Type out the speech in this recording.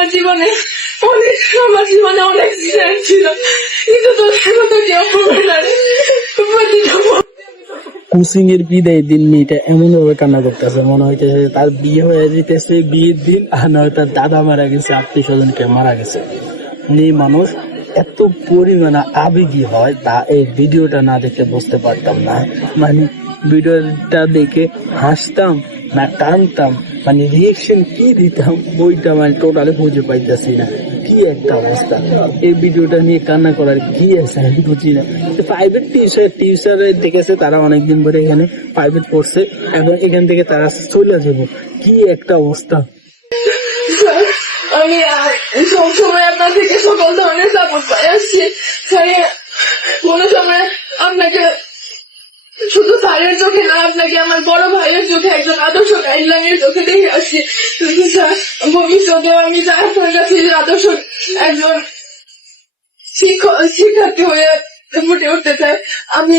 আমার জীবনে অনেক আমার জীবনে অনেক স্ট্রেস ছিল। কিন্তু মতো কেউ করবে না। কুসিং এর বিদায় দিন, মেয়েটা এমন ভাবে কান্না করতেছে, মনে হইতেছে তার বিয়ে হয়ে যেতেছে, বিয়ের দিন, আর নয় তার দাদা মারা গেছে, আত্মীয় স্বজন কে মারা গেছে। মেয়ে মানুষ এত পরিমাণে আবেগী হয়, তা এই ভিডিওটা না দেখে বুঝতে পারতাম না। মানে ভিডিওটা দেখে হাসতাম না টানতাম মানে রিয়েকশন কি দিতাম ওইটা মানে টোটালি খুঁজে পাইতেছি না। কি একটা অবস্থা। এই ভিডিওটা নিয়ে কান্না করার কি আছে আমি বুঝি না। প্রাইভেট টিউশন টিউশনে দেখেছে তারা অনেকদিন ধরে এখানে প্রাইভেট পড়ছে এবং এখান থেকে তারা চলে যাব। কি একটা অবস্থা। আমি সবসময় আপনার থেকে সকল ধরনের সাপোর্ট পাই। আসছি কোনো সময় আপনাকে শুধু ভাইয়ের চোখে না, আপনাকে আমার বড় ভাইয়ের চোখে, একজন আদর্শ গাইডলাইনের চোখে দেখে আসছি। ভবিষ্যতে আমি যার কাছে আদর্শ একজন শিক্ষক শিক্ষার্থী হয়ে ফুটে উঠতে চাই। আমি